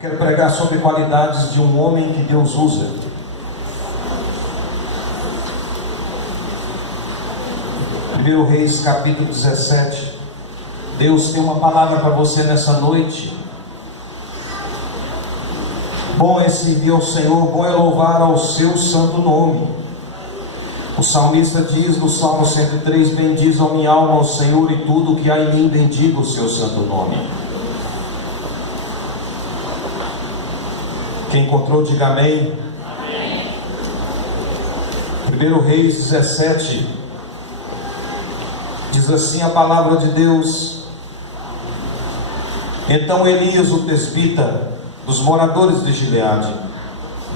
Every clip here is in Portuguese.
Quero pregar sobre qualidades de um homem que Deus usa. Primeiro Reis, capítulo 17. Deus tem uma palavra para você nessa noite. Bom é servir ao Senhor, bom é louvar ao seu santo nome. O salmista diz no Salmo 103: bendiz a minha alma ao Senhor, e tudo que há em mim bendiga o seu santo nome. Quem encontrou, diga amém. Amém. 1 Reis 17 diz assim a palavra de Deus: então Elias, o tesbita dos moradores de Gileade,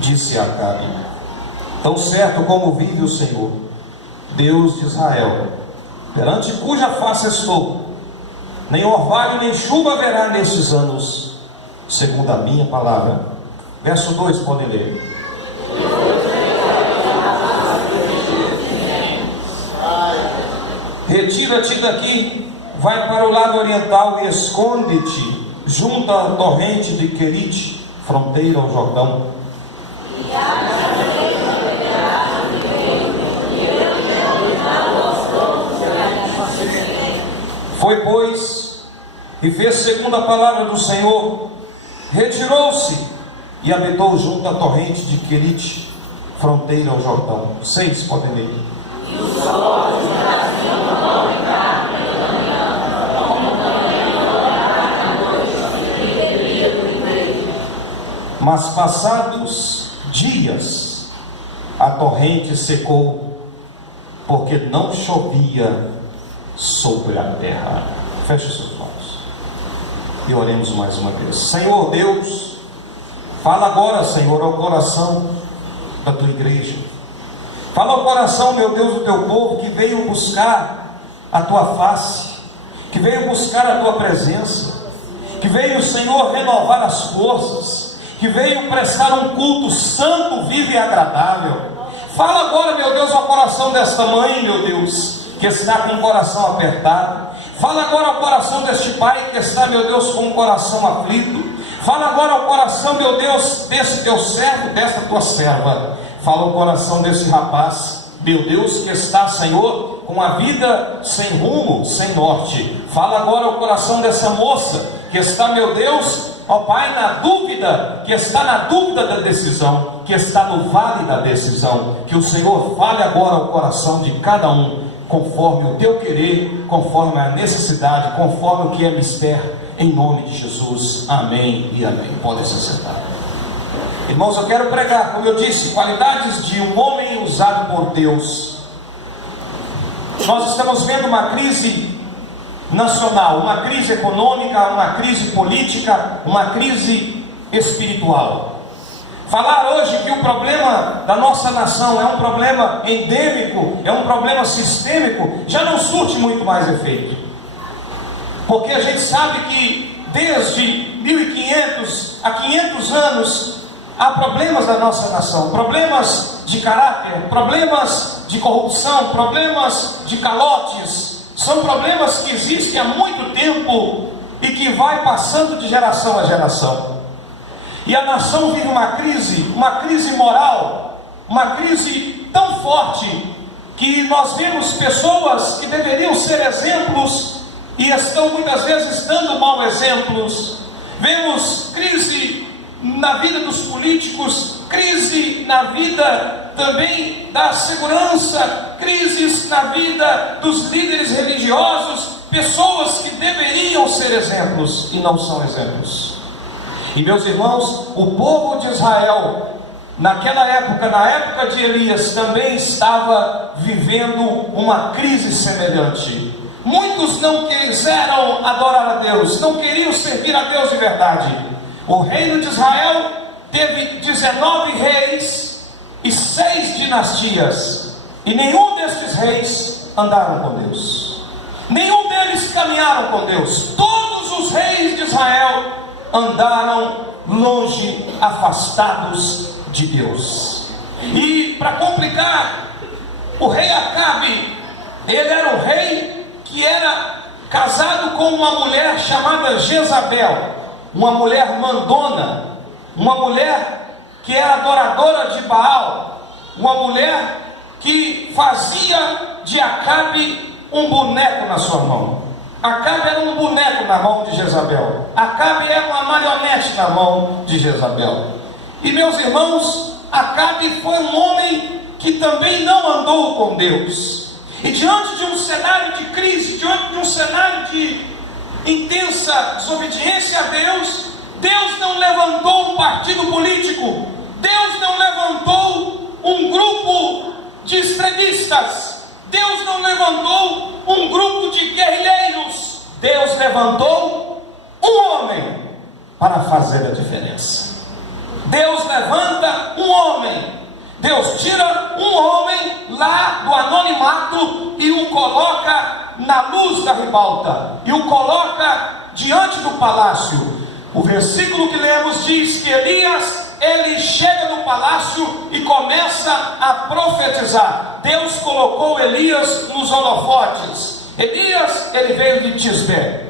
disse a Acabe: tão certo como vive o Senhor, Deus de Israel, perante cuja face estou, nem orvalho nem chuva haverá nestes anos, segundo a minha palavra. Verso 2, podem ler. Retira-te daqui, vai para o lado oriental e esconde-te junto à torrente de Querite, fronteira ao Jordão. Foi, pois, e fez segundo a palavra do Senhor, retirou-se e habitou junto à torrente de Querite, fronteira ao Jordão. 6, podem ler. E o sol nasceu no pão e carne pela manhã, como também no horário da noite, e bebia do meio. Mas passados dias, a torrente secou, porque não chovia sobre a terra. Feche seus olhos e oremos mais uma vez. Senhor Deus, fala agora, Senhor, ao coração da tua igreja. Fala ao coração, meu Deus, do teu povo que veio buscar a tua face, que veio buscar a tua presença, que veio, Senhor, renovar as forças, que veio prestar um culto santo, vivo e agradável. Fala agora, meu Deus, ao coração desta mãe, meu Deus, que está com o coração apertado. Fala agora ao coração deste pai que está, meu Deus, com o coração aflito. Fala agora ao coração, meu Deus, desse teu servo, desta tua serva. Fala ao coração desse rapaz, meu Deus, que está, Senhor, com a vida sem rumo, sem norte. Fala agora ao coração dessa moça, que está, meu Deus, ó Pai, na dúvida, que está na dúvida da decisão, que está no vale da decisão. Que o Senhor fale agora ao coração de cada um, conforme o teu querer, conforme a necessidade, conforme o que é mister, em nome de Jesus, amém e amém. Podem se sentar. Irmãos, eu quero pregar, como eu disse, qualidades de um homem usado por Deus. Nós estamos vendo uma crise nacional, uma crise econômica, uma crise política, uma crise espiritual. Falar hoje que o problema da nossa nação é um problema endêmico, é um problema sistêmico, já não surte muito mais efeito. Porque a gente sabe que desde 1500 a 500 anos há problemas da nossa nação, problemas de caráter, problemas de corrupção, problemas de calotes. São problemas que existem há muito tempo e que vai passando de geração a geração. E a nação vive uma crise moral, uma crise tão forte que nós vemos pessoas que deveriam ser exemplos e estão muitas vezes dando maus exemplos. Vemos crise na vida dos políticos, crise na vida também da segurança, crises na vida dos líderes religiosos, pessoas que deveriam ser exemplos e não são exemplos. E meus irmãos, o povo de Israel, naquela época, na época de Elias, também estava vivendo uma crise semelhante. Muitos não quiseram adorar a Deus, não queriam servir a Deus de verdade. O reino de Israel teve 19 reis e 6 dinastias, e nenhum destes reis andaram com Deus, nenhum deles caminharam com Deus. Todos os reis de Israel andaram longe, afastados de Deus. E para complicar, o rei Acabe, ele era um rei que era casado com uma mulher chamada Jezabel. uma mulher mandona, uma mulher que era adoradora de Baal, uma mulher que fazia de Acabe um boneco na sua mão. Acabe era um boneco na mão de Jezabel. Acabe era uma marionete na mão de Jezabel. E meus irmãos, Acabe foi um homem que também não andou com Deus. E diante de um cenário de crise, diante de um cenário de intensa desobediência a Deus, Deus não levantou um partido político, Deus não levantou um grupo de extremistas, Deus não levantou um grupo de guerrilheiros, Deus levantou um homem para fazer a diferença. Deus levanta um homem, Deus tira um homem lá do anonimato e o coloca na luz da ribalta, e o coloca diante do palácio. O versículo que lemos diz que Elias, ele chega no palácio e começa a profetizar. Deus colocou Elias nos holofotes. Elias, ele veio de Tisbé.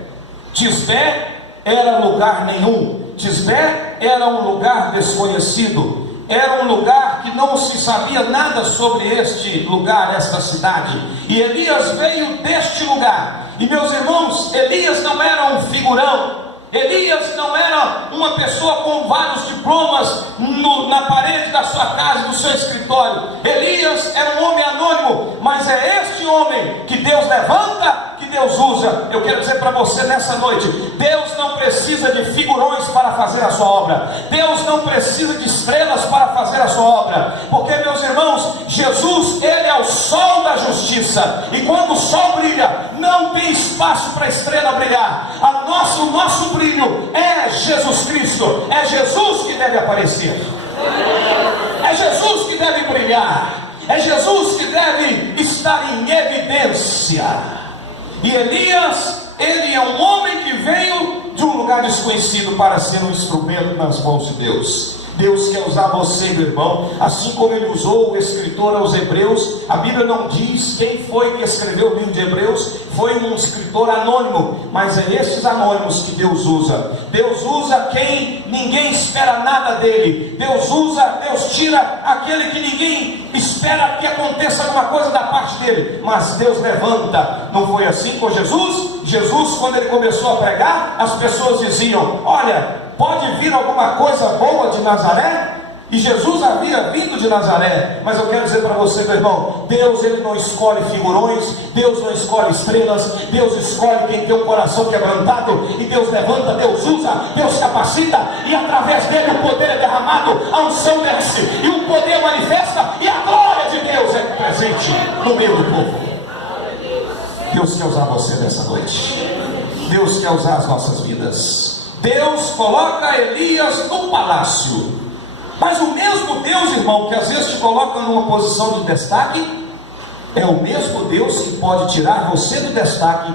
Tisbé era lugar nenhum. Tisbé era um lugar desconhecido. Era um lugar que não se sabia nada sobre este lugar, esta cidade. E Elias veio deste lugar. E meus irmãos, Elias não era um figurão. Elias não era uma pessoa com vários diplomas na parede da sua casa, do seu escritório. Elias era um homem anônimo, mas é este homem que Deus levanta, que Deus usa. Eu quero dizer para você nessa noite, Deus não precisa de figurões para fazer a sua obra. Deus não precisa de estrelas para fazer a sua obra. Porque, meus irmãos, Jesus, ele é o sol da justiça. E quando o sol brilha, não tem espaço para a estrela brilhar. O nosso brilho é Jesus Cristo. É Jesus que deve aparecer. É Jesus que deve brilhar. É Jesus que deve estar em evidência. E Elias, ele é um homem que veio de um lugar desconhecido para ser um instrumento nas mãos de Deus. Deus quer usar você, meu irmão, assim como ele usou o escritor aos Hebreus. A Bíblia não diz quem foi que escreveu o livro de Hebreus. Foi um escritor anônimo, mas é esses anônimos que Deus usa. Deus usa quem ninguém espera nada dele. Deus tira aquele que ninguém espera que aconteça alguma coisa da parte dele, mas Deus levanta. Não foi assim com Jesus? Jesus, quando ele começou a pregar, as pessoas diziam: olha, pode vir alguma coisa boa de Nazaré? E Jesus havia vindo de Nazaré. Mas eu quero dizer para você, meu irmão, Deus, ele não escolhe figurões, Deus não escolhe estrelas, Deus escolhe quem tem um coração quebrantado. E Deus levanta, Deus usa, Deus capacita, e através dele o poder é derramado, a unção desce, e o poder manifesta, e a glória de Deus é presente no meio do povo. Deus quer usar você nessa noite. Deus quer usar as nossas vidas. Deus coloca Elias no palácio. Mas o mesmo Deus, irmão, que às vezes te coloca numa posição de destaque, é o mesmo Deus que pode tirar você do destaque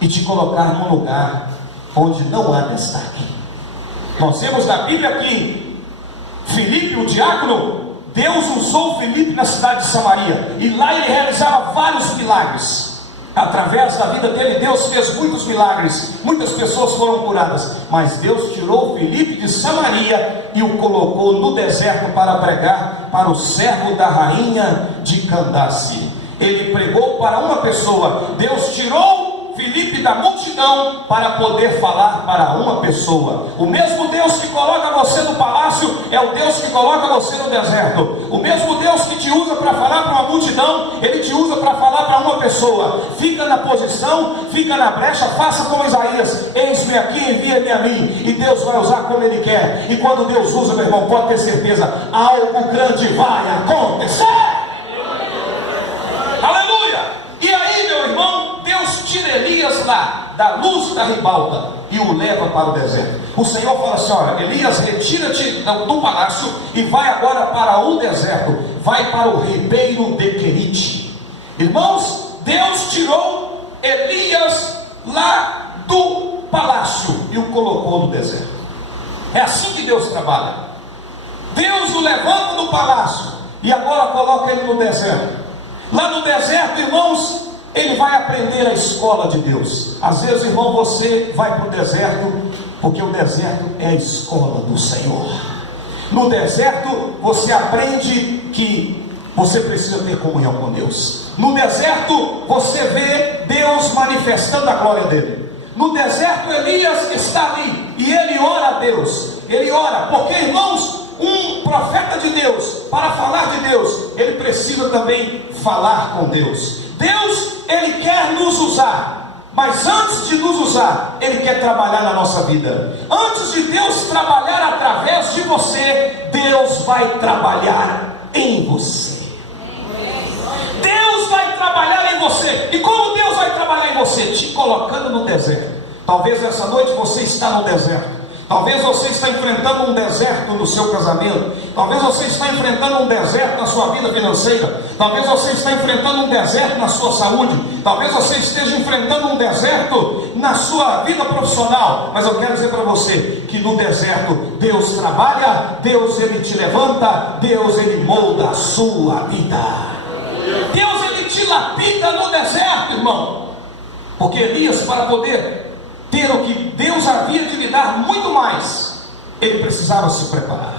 e te colocar num lugar onde não há destaque. Nós vemos na Bíblia que Filipe, o diácono, Deus usou Filipe na cidade de Samaria, e lá ele realizava vários milagres. Através da vida dele, Deus fez muitos milagres, muitas pessoas foram curadas, mas Deus tirou Filipe de Samaria e o colocou no deserto para pregar para o servo da rainha de Candace. Ele pregou para uma pessoa. Deus tirou Filipe da multidão para poder falar para uma pessoa. O mesmo Deus que coloca você no palácio é o Deus que coloca você no deserto. O mesmo Deus que te usa para falar para uma multidão, ele te usa para falar para uma pessoa. Fica na posição, fica na brecha, faça como Isaías: eis-me aqui, envia-me a mim. E Deus vai usar como ele quer. E quando Deus usa, meu irmão, pode ter certeza, algo grande vai acontecer. Aleluia! E aí, meu irmão, Deus tira Elias lá da luz da ribalta e o leva para o deserto. O Senhor fala assim: olha, Elias, retira-te do palácio e vai agora para o deserto. Vai para o ribeiro de Querite. Irmãos, Deus tirou Elias lá do palácio e o colocou no deserto. É assim que Deus trabalha. Deus o levanta do palácio e agora coloca ele no deserto. Lá no deserto, irmãos, ele vai aprender a escola de Deus. Às vezes, irmão, você vai para o deserto Porque o deserto é a escola do Senhor. No deserto você aprende que você precisa ter comunhão com Deus. No deserto você vê Deus manifestando a glória dele. No deserto Elias está ali e ele ora a Deus. Ele ora, porque, irmãos, um profeta de Deus, para falar de Deus, ele precisa também falar com Deus. Deus, ele quer nos usar, mas antes de nos usar, ele quer trabalhar na nossa vida. Antes de Deus trabalhar através de você, Deus vai trabalhar em você. Deus vai trabalhar em você. E como Deus vai trabalhar em você? Te colocando no deserto. Talvez essa noite você está no deserto. Talvez você está enfrentando um deserto no seu casamento. Talvez você está enfrentando um deserto na sua vida financeira. Talvez você está enfrentando um deserto na sua saúde. Talvez você esteja enfrentando um deserto na sua vida profissional. Mas eu quero dizer para você que no deserto Deus trabalha, Deus ele te levanta, Deus ele molda a sua vida. Deus ele te lapida no deserto, irmão. Porque Elias, para poder ter o que Deus havia de lhe dar muito mais, ele precisava se preparar.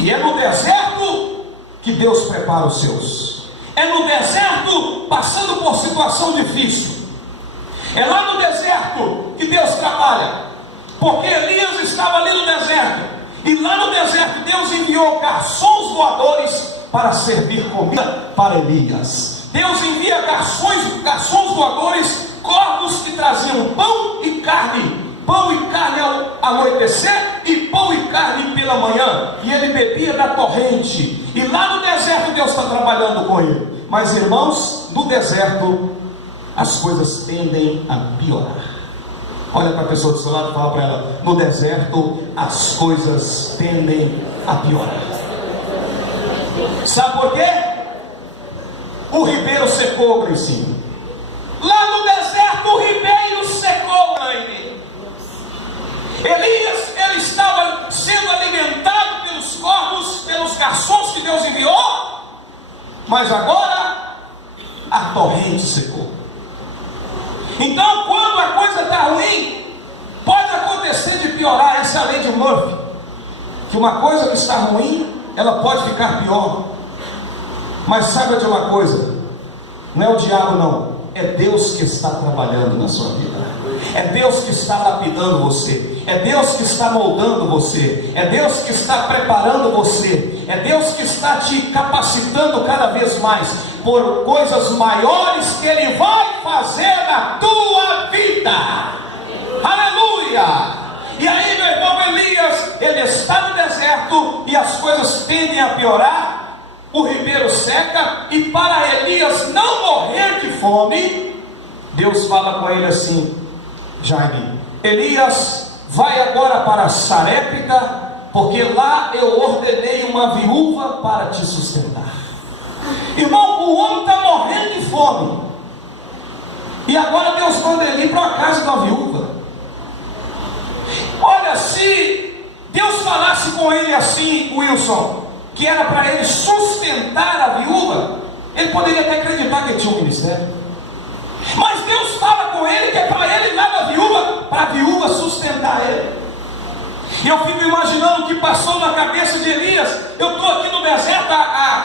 E é no deserto que Deus prepara os seus. É no deserto, passando por situação difícil. É lá no deserto que Deus trabalha. Porque Elias estava ali no deserto. E lá no deserto Deus enviou garçons voadores para servir comida para Elias. Deus envia garçons voadores, corvos que traziam pão e carne ao anoitecer e pão e carne pela manhã, e ele bebia da torrente. E lá no deserto Deus está trabalhando com ele. Mas, irmãos, no deserto as coisas tendem a piorar. Olha para a pessoa do seu lado e fala para ela: no deserto as coisas tendem a piorar. Sabe por quê? O ribeiro secou, Gricinho. Lá no deserto o ribeiro secou, Raine. Elias, ele estava sendo alimentado pelos corvos, pelos garçons que Deus enviou, mas agora a torrente secou. Então, quando a coisa está ruim, pode acontecer de piorar. Essa é a lei de Murphy, que uma coisa que está ruim, ela pode ficar pior. Mas saiba de uma coisa, não é o diabo não, é Deus que está trabalhando na sua vida. É Deus que está lapidando você. É Deus que está moldando você. É Deus que está preparando você. É Deus que está te capacitando cada vez mais por coisas maiores que Ele vai fazer na tua vida. Aleluia! E aí, meu irmão Elias, ele está no deserto e as coisas tendem a piorar. O ribeiro seca, e para Elias não morrer de fome, Deus fala com ele assim: Jaime, Elias, vai agora para Sarepta, porque lá eu ordenei uma viúva para te sustentar. Irmão, o homem está morrendo de fome, e agora Deus manda ele ir para a casa de uma viúva. Olha, se Deus falasse com ele assim, Wilson, que era para ele sustentar a viúva, ele poderia até acreditar que ele tinha um ministério. Mas Deus fala com ele que é para ele ir lá na viúva, para a viúva sustentar ele. E eu fico imaginando o que passou na cabeça de Elias. Eu estou aqui no deserto,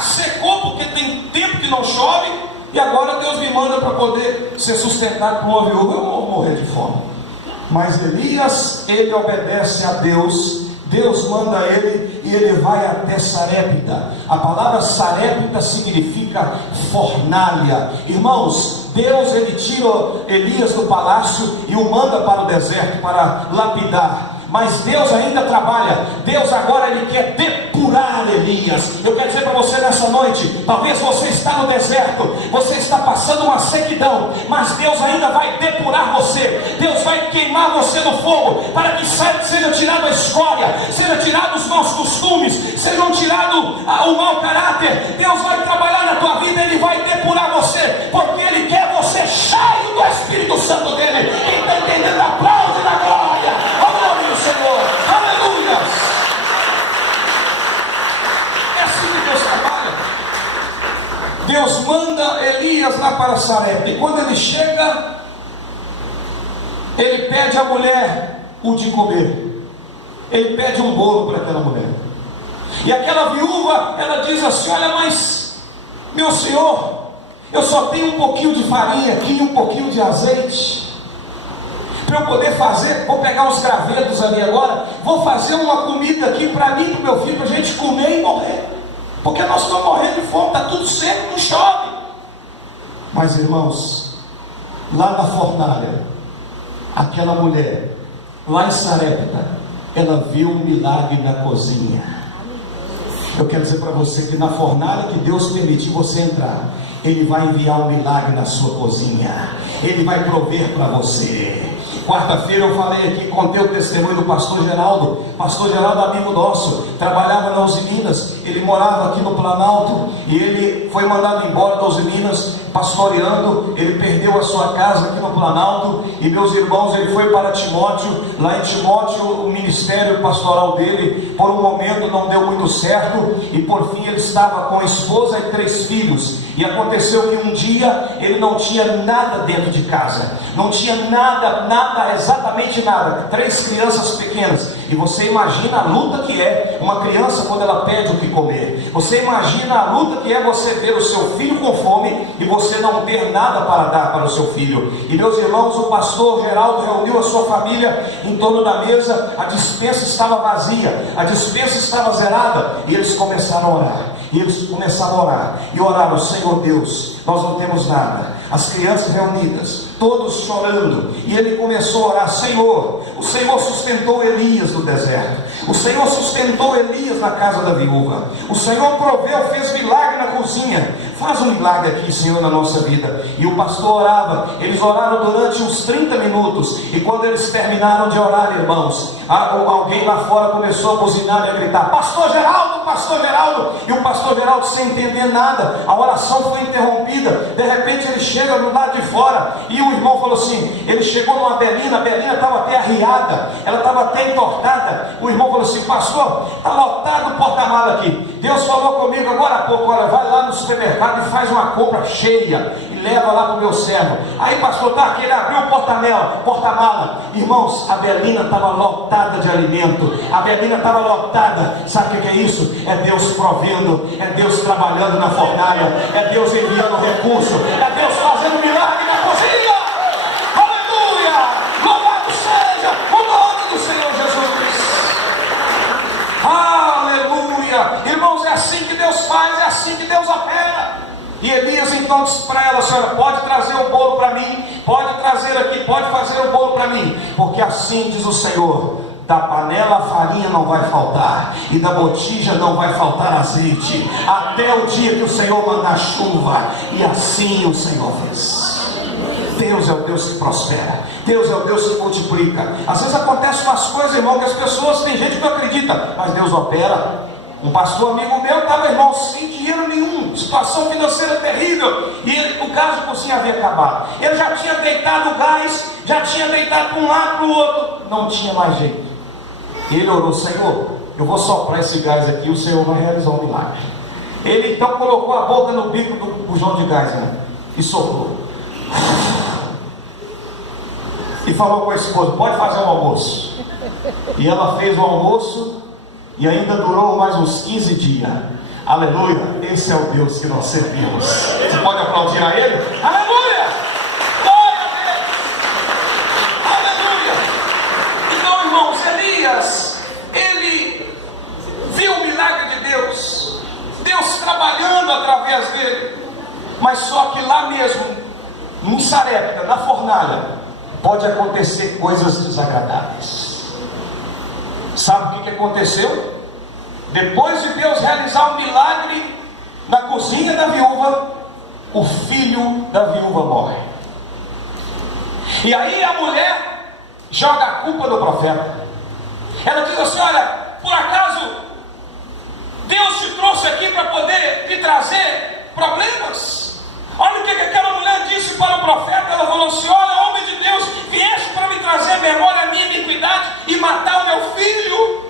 secou porque tem tempo que não chove, e agora Deus me manda para poder ser sustentado por uma viúva. Eu vou morrer de fome. Mas Elias, ele obedece a Deus. Deus manda ele e ele vai até Sarepta. A palavra Sarepta significa fornalha. Irmãos, Deus ele tira Elias do palácio e o manda para o deserto para lapidar. Mas Deus ainda trabalha. Deus agora ele quer depurar Elias. Eu quero dizer para você nessa noite, talvez você está no deserto, você está passando uma sequidão, mas Deus ainda vai depurar você. Deus vai queimar você no fogo, para que seja tirado a escória, seja tirado os maus costumes, sejam tirado o mau caráter. Deus vai trabalhar na tua vida, ele vai depurar você, porque ele quer você cheio do Espírito Santo dele. Quem está entendendo, aplaude na glória. Senhor, aleluia. É assim que Deus trabalha. Deus manda Elias lá para Sarepta, e quando ele chega, ele pede à mulher o de comer. Ele pede um bolo para aquela mulher. E aquela viúva, ela diz assim: olha, mas meu senhor, eu só tenho um pouquinho de farinha aqui e um pouquinho de azeite. Para eu poder fazer, vou pegar os gravetos ali agora, vou fazer uma comida aqui para mim e para o meu filho, para a gente comer e morrer. Porque nós estamos morrendo de fome, está tudo seco, não chove. Mas irmãos, lá na fornalha, aquela mulher, lá em Sarepta, ela viu um milagre na cozinha. Eu quero dizer para você que na fornalha que Deus permitiu você entrar, Ele vai enviar um milagre na sua cozinha. Ele vai prover para você. Quarta-feira eu falei aqui, contei o testemunho do pastor Geraldo. Pastor Geraldo, amigo nosso, trabalhava na Uzi Minas. Ele morava aqui no Planalto e ele foi mandado embora da Uzi Minas, pastoreando. Ele perdeu a sua casa aqui no Planalto. E meus irmãos, ele foi para Timóteo. Lá em Timóteo, o ministério pastoral dele, por um momento não deu muito certo. E por fim ele estava com a esposa e 3 filhos. E aconteceu que um dia ele não tinha nada dentro de casa. Não tinha nada, exatamente nada. 3 crianças pequenas. E você imagina a luta que é uma criança quando ela pede o que comer. Você imagina a luta que é você ver o seu filho com fome e você não ter nada para dar para o seu filho. E meus irmãos, o pastor Geraldo reuniu a sua família em torno da mesa. A despensa estava vazia, a despensa estava zerada. E eles começaram a orar. E eles começaram a orar. E oraram: Senhor Deus, nós não temos nada. As crianças reunidas, todos chorando. E ele começou a orar: Senhor, o Senhor sustentou Elias no deserto. O Senhor sustentou Elias na casa da viúva. O Senhor proveu, fez milagre na cozinha. Faz um milagre aqui, Senhor, na nossa vida. E o pastor orava. Eles oraram durante uns 30 minutos. E quando eles terminaram de orar, irmãos, alguém lá fora começou a buzinar e a gritar: Pastor Geraldo, Pastor Geraldo. E o pastor Geraldo, sem entender nada, a oração foi interrompida. De repente ele chega do lado de fora. E o irmão falou assim: ele chegou numa Belina, a Belina estava até arriada, ela estava até entortada. O irmão falou assim: pastor, está lotado o porta-mala aqui. Deus falou comigo agora há pouco: olha, vai lá no supermercado e faz uma compra cheia e leva lá para o meu servo. Aí pastor, tá aqui, ele abriu o porta-mala. Irmãos, a Belina estava lotada de alimento. A Belina estava lotada. Sabe o que é isso? É Deus provendo, é Deus trabalhando na fornalha, é Deus enviando recurso, é Deus fazendo milagre na cozinha. Aleluia! Louvado seja o nome do Senhor Jesus. Aleluia! Irmãos, é assim que Deus faz, é assim que Deus opera. E Elias então disse para ela: senhora, pode trazer o bolo para mim, pode trazer aqui, pode fazer o bolo para mim, porque assim diz o Senhor: da panela a farinha não vai faltar, e da botija não vai faltar azeite, até o dia que o Senhor mandar chuva. E assim o Senhor fez. Deus é o Deus que prospera, Deus é o Deus que multiplica. Às vezes acontecem umas coisas, irmão, que as pessoas, tem gente que não acredita, mas Deus opera. Um pastor amigo meu estava, irmão, sem dinheiro nenhum, situação financeira terrível, e o gás de cozinha havia acabado. Ele já tinha deitado o gás, já tinha deitado para um lado para o outro, não tinha mais jeito. E ele orou: Senhor, eu vou soprar esse gás aqui, o Senhor vai realizar um milagre. Ele então colocou a boca no bico do bujão de gás, né? E soprou. E falou com a esposa: pode fazer um almoço. E ela fez o almoço. E ainda durou mais uns 15 dias. Aleluia! Esse é o Deus que nós servimos. Você pode aplaudir a Ele? Aleluia! Glória a Deus! Aleluia! Então, irmãos, Elias, ele viu o milagre de Deus, Deus trabalhando através dele. Mas só que lá mesmo, em Sarepta, na fornalha, pode acontecer coisas desagradáveis. Sabe o que aconteceu? Depois de Deus realizar um milagre na cozinha da viúva, o filho da viúva morre. E aí a mulher joga a culpa no profeta. Ela diz assim: olha, por acaso Deus te trouxe aqui para poder te trazer problemas? Olha o que aquela mulher disse para o profeta. Ela falou assim: olha, homem de Deus, vieste para me trazer memória à minha iniquidade e matar o meu filho.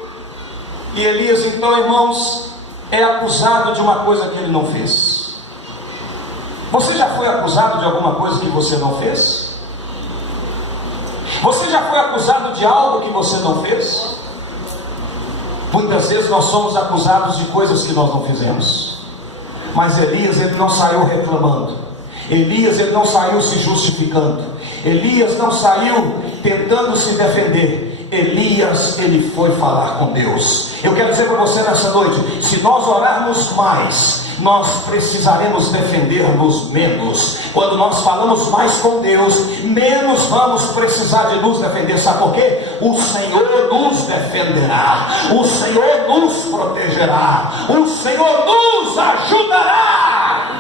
E Elias então, irmãos, é acusado de uma coisa que ele não fez. Você já foi acusado de alguma coisa que você não fez? Você já foi acusado de algo que você não fez? Muitas vezes nós somos acusados de coisas que nós não fizemos. Mas Elias, ele não saiu reclamando. Elias, ele não saiu se justificando. Elias não saiu tentando se defender. Elias, ele foi falar com Deus. Eu quero dizer para você nessa noite, se nós orarmos mais, nós precisaremos defender-nos menos. Quando nós falamos mais com Deus, menos vamos precisar de nos defender. Sabe por quê? O Senhor nos defenderá, o Senhor nos protegerá, o Senhor nos ajudará.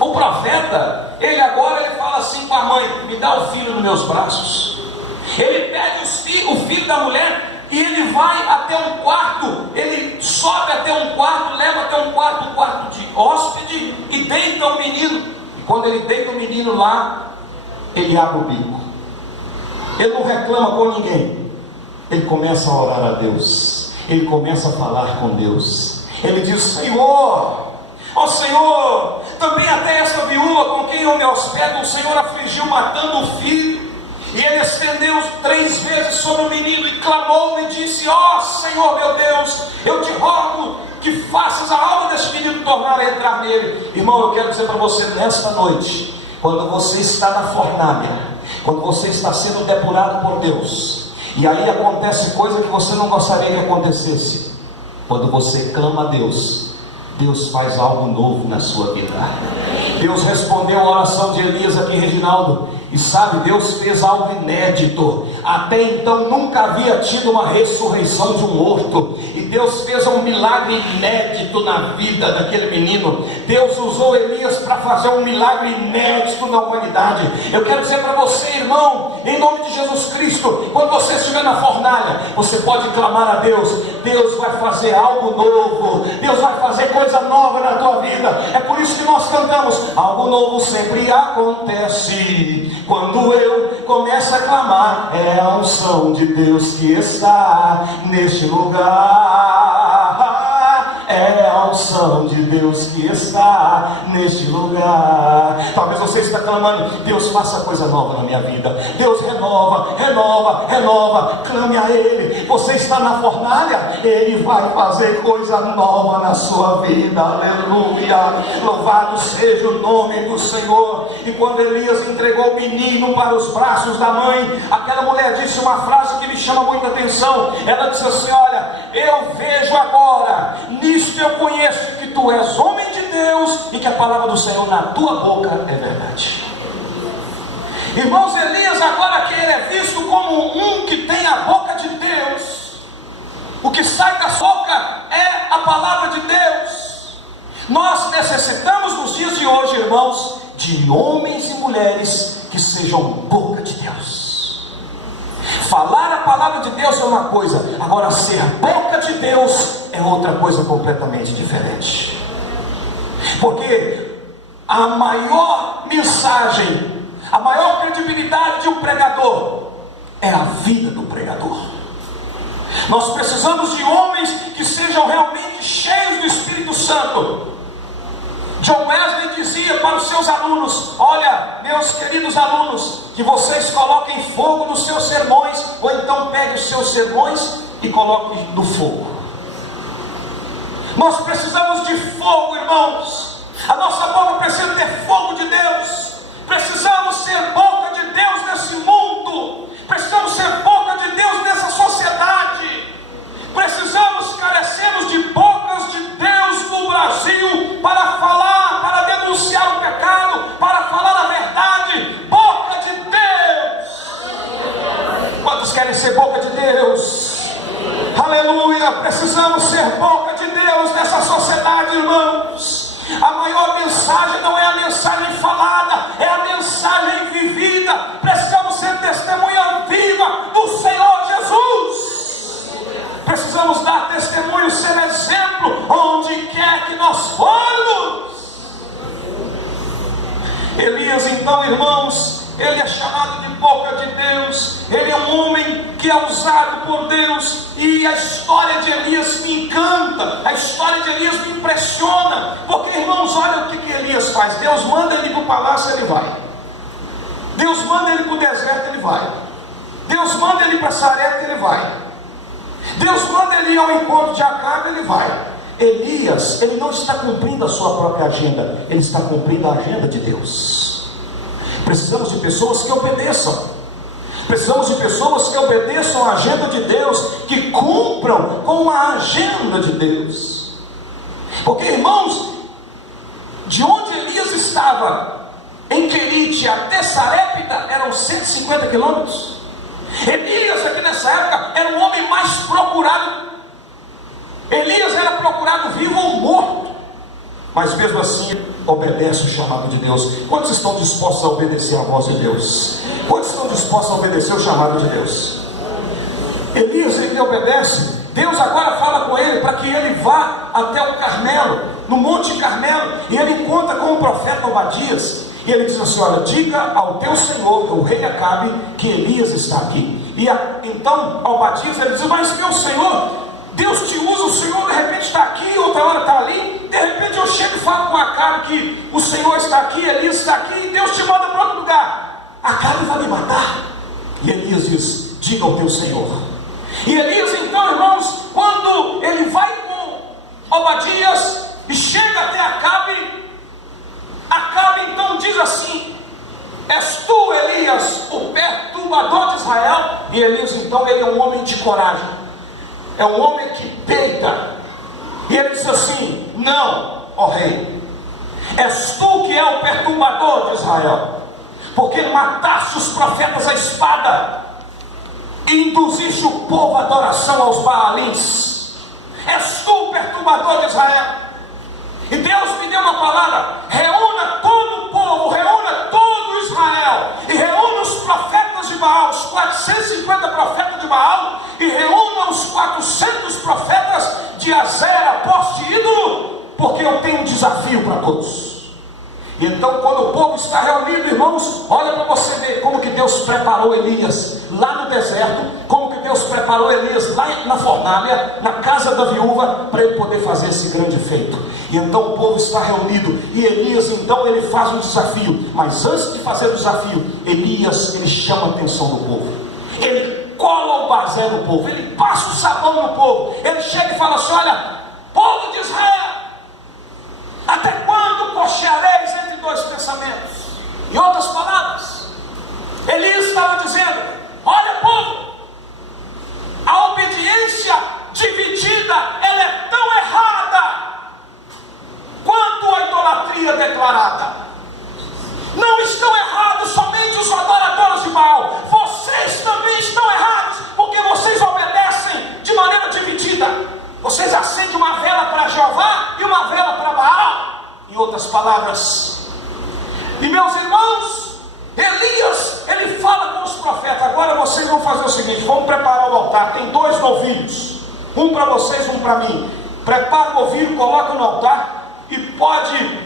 O profeta, ele fala assim com a mãe: me dá o filho nos meus braços. Ele pede o filho da mulher e ele vai até um quarto, ele sobe até um quarto, leva até um quarto de hóspede e deita o menino. E quando ele deita o menino lá, ele abre o bico. Ele não reclama com ninguém. Ele começa a orar a Deus. Ele começa a falar com Deus. Ele diz: Senhor, ó Senhor, também até essa viúva com quem eu me hospedo, o Senhor afligiu matando o filho. E ele estendeu 3 vezes sobre o menino e clamou e disse: ó Senhor meu Deus, eu te rogo que faças a alma deste menino tornar a entrar nele. Irmão, eu quero dizer para você nesta noite, quando você está na fornalha, quando você está sendo depurado por Deus, e aí acontece coisa que você não gostaria que acontecesse, quando você clama a Deus, Deus faz algo novo na sua vida. Deus respondeu a oração de Elias aqui, Reginaldo. E sabe, Deus fez algo inédito. Até então nunca havia tido uma ressurreição de um morto. E Deus fez um milagre inédito na vida daquele menino. Deus usou Elias para fazer um milagre inédito na humanidade. Eu quero dizer para você, irmão, em nome de Jesus Cristo, quando você estiver na fornalha, você pode clamar a Deus. Deus vai fazer algo novo. Deus vai fazer coisa nova na tua vida. É por isso que nós cantamos: algo novo sempre acontece quando eu começo a clamar. É a unção de Deus que está neste lugar. É a unção de Deus que está neste lugar. Talvez você esteja clamando: Deus, faça coisa nova na minha vida. Deus, renova, renova, renova. Clame a Ele. Você está na fornalha, Ele vai fazer coisa nova na sua vida. Aleluia. Louvado seja o nome do Senhor. E quando Elias entregou o menino para os braços da mãe, aquela mulher disse uma frase que me chama muita atenção. Ela disse assim: olha, eu vejo agora, nisto eu conheço que tu és homem de Deus e que a palavra do Senhor na tua boca é verdade. Irmãos, Elias agora que ele é visto como um que tem a boca de Deus. O que sai da boca é a palavra de Deus. Nós necessitamos nos dias de hoje, irmãos, de homens e mulheres que sejam boca de Deus. Falar a palavra de Deus é uma coisa, agora ser boca de Deus é outra coisa completamente diferente. Porque a maior mensagem, a maior credibilidade de um pregador é a vida do pregador. Nós precisamos de homens que sejam realmente cheios do Espírito Santo. John Wesley dizia para os seus alunos: olha, meus queridos alunos, que vocês coloquem fogo nos seus sermões, ou então peguem os seus sermões e coloquem no fogo. Nós precisamos de fogo, irmãos. A nossa boca precisa ter fogo de Deus. Precisamos ser boca de Deus nesse mundo. Precisamos ser boca de Deus nessa sociedade. Precisamos, carecemos de bocas de Deus no Brasil para falar, para denunciar o pecado, para falar a verdade. Boca de Deus. Quantos querem ser boca de Deus? Aleluia. Precisamos ser boca de Deus nessa sociedade, irmãos. A maior mensagem não é a mensagem falada, é a mensagem vivida. Precisamos ser testemunha viva do Senhor Jesus. Precisamos dar testemunho, ser exemplo onde quer que nós formos. Elias, então, irmãos, ele é chamado de boca de Deus. Ele é um homem que é usado por Deus. E a história de Elias me encanta. A história de Elias me impressiona. Porque, irmãos, olha o que Elias faz. Deus manda ele para o palácio, ele vai. Deus manda ele para o deserto, ele vai. Deus manda ele para Sarepta, ele vai. Deus manda ele ir ao encontro de Acabe, ele vai. Elias, ele não está cumprindo a sua própria agenda, ele está cumprindo a agenda de Deus. Precisamos de pessoas que obedeçam. Precisamos de pessoas que obedeçam a agenda de Deus, que cumpram com a agenda de Deus. Porque, irmãos, de onde Elias estava, em Querite até Sarepta, eram 150 quilômetros. Elias, aqui nessa época, era o homem mais procurado. Elias era procurado vivo ou morto, mas mesmo assim obedece o chamado de Deus. Quantos estão dispostos a obedecer a voz de Deus? Quantos estão dispostos a obedecer o chamado de Deus? Elias, ele obedece. Deus agora fala com ele para que ele vá até o Carmelo, no Monte Carmelo, e ele encontra com o profeta Obadias, e ele diz assim: olha, diga ao teu senhor, o rei Acabe, que Elias está aqui. E então Obadias, ele diz: mas meu senhor, Deus te usa, o Senhor de repente está aqui, outra hora está ali, de repente eu chego e falo com Acabe que o Senhor está aqui, Elias está aqui, e Deus te manda para outro lugar. Acabe vai me matar. E Elias diz: diga ao teu Senhor. E Elias então, irmãos, quando ele vai com Obadias e chega até Acabe, Acabe então diz assim: és tu, Elias, o perturbador de Israel? E Elias então, ele é um homem de coragem, é um homem que peita, e ele diz assim: não, ó rei, és tu que é o perturbador de Israel, porque mataste os profetas à espada, e induziste o povo à adoração aos Baalins. És tu o perturbador de Israel. E Deus me deu uma palavra: reúna todo o povo, reúna todo Israel, e reúna os profetas de Baal, os 450 profetas de Baal, e reúna os 400 profetas de Azera, poste ídolo, porque eu tenho um desafio para todos. E então, quando o povo está reunido, irmãos, olha para você ver como que Deus preparou Elias lá no deserto, como que Deus preparou Elias lá na fornalha, na casa da viúva, para ele poder fazer esse grande feito. E então o povo está reunido, e Elias então ele faz um desafio. Mas antes de fazer o desafio, Elias, ele chama a atenção do povo. Ele cola o basé no povo, ele passa o sabão no povo, ele chega e fala assim: olha, povo de Israel, até quando cocheareis entre dois pensamentos? Em outras palavras, Elias estava dizendo: olha, povo, a obediência dividida, ela é tão errada quanto a idolatria declarada. Não estão errados somente os adoradores de Baal, vocês também estão errados, porque vocês obedecem de maneira dividida. Vocês acendem uma vela para Jeová e uma vela para Baal, em outras palavras. E meus irmãos, Elias, ele fala com os profetas: agora vocês vão fazer o seguinte, vamos preparar o altar, tem 2 novilhos, um para vocês, um para mim. Prepara o novilho, coloca no altar, e pode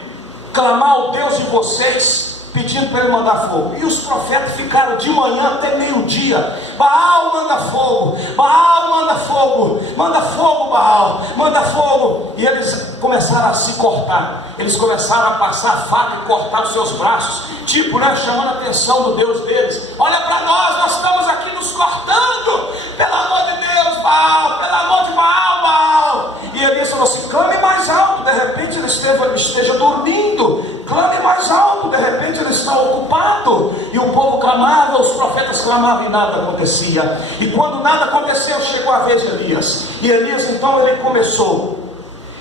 clamar ao Deus de vocês, pedindo para ele mandar fogo. E os profetas ficaram de manhã até meio-dia: Baal, manda fogo, Baal, manda fogo, manda fogo, Baal, manda fogo. E eles começaram a se cortar, eles começaram a passar a faca e cortar os seus braços, tipo, né, chamando a atenção do Deus deles: olha para nós estamos aqui nos cortando, pelo amor de Deus, Baal, pelo amor de Baal, Baal. E Elias falou assim: clame mais alto. De repente ele esteja dormindo, clame mais alto. De repente ele está ocupado. E o povo clamava, os profetas clamavam, e nada acontecia. E quando nada aconteceu, chegou a vez de Elias. E Elias então ele começou,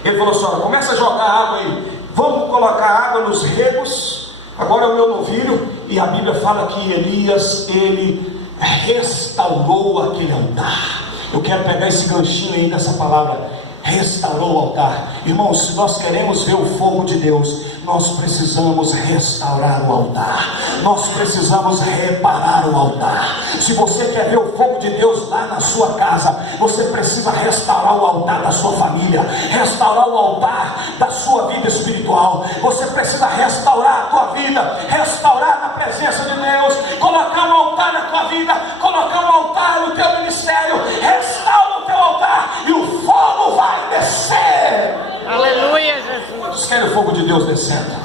ele falou assim: olha, começa a jogar água aí, vamos colocar água nos regos. Agora é o meu novilho. E a Bíblia fala que Elias, ele restaurou aquele altar. Eu quero pegar esse ganchinho aí nessa palavra: restaurou o altar. Irmãos, se nós queremos ver o fogo de Deus, nós precisamos restaurar o altar, nós precisamos reparar o altar. Se você quer ver o fogo de Deus lá na sua casa, você precisa restaurar o altar da sua família, restaurar o altar da sua vida espiritual. Você precisa restaurar a tua vida, restaurar na presença de Deus, colocar um altar na tua vida, colocar um altar no teu ministério. Restaura o teu altar e o fogo vai descer. Aleluia, Jesus. Quantos querem o fogo de Deus descendo?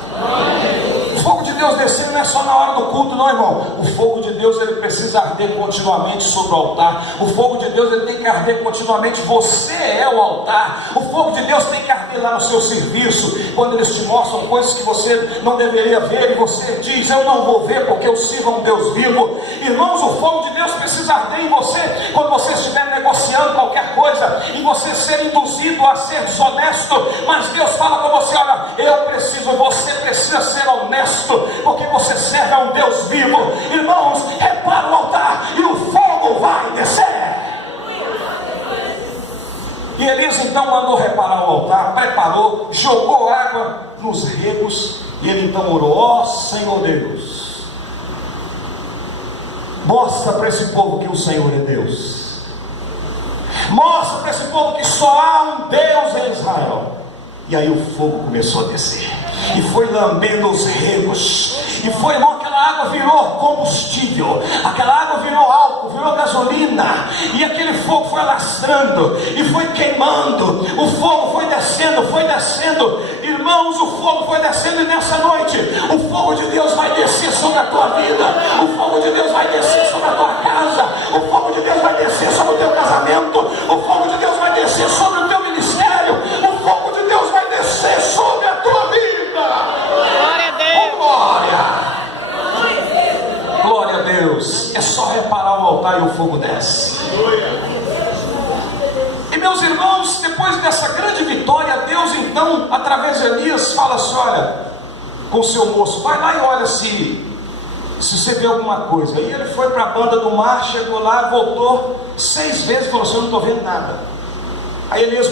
O fogo de Deus descendo não é só na hora do culto, não, irmão. O fogo de Deus, ele precisa arder continuamente sobre o altar. O fogo de Deus ele tem que arder continuamente. Você é o altar. O fogo de Deus tem que arder lá no seu serviço. Quando eles te mostram coisas que você não deveria ver, e você diz: eu não vou ver porque eu sirvo a um Deus vivo. Irmãos, o fogo de Deus precisa arder em você quando você estiver negociando qualquer coisa, e você ser induzido a ser desonesto. Mas Deus fala para você: olha, você precisa ser honesto, porque você serve a um Deus vivo. Irmãos, repara o altar e o fogo vai descer. E Elias então mandou reparar o altar, preparou, jogou água nos regos, e ele então orou: ó Senhor Deus, mostra para esse povo que o Senhor é Deus. Mostra para esse povo que só há um Deus em Israel. E aí o fogo começou a descer, e foi lambendo os regos, e foi, irmão, aquela água virou combustível, aquela água virou álcool, virou gasolina, e aquele fogo foi alastrando, e foi queimando, o fogo foi descendo, irmãos, o fogo foi descendo. E nessa noite, o fogo de Deus vai descer sobre a tua vida, o fogo de Deus vai descer sobre a tua casa, o fogo de Deus vai descer sobre o teu casamento, o fogo de Deus vai descer sobre o teu ministério, o fogo de Deus vai descer sobre a tua vida. Glória a Deus. Oh, glória a Deus. É só reparar o altar e o fogo desce. E meus irmãos, depois dessa grande vitória, Deus então, através de Elias, fala assim: olha, com o seu moço, vai lá e olha se você vê alguma coisa. Aí ele foi para a banda do mar, chegou lá, voltou 6 vezes e falou assim: eu não estou vendo nada. Aí Elias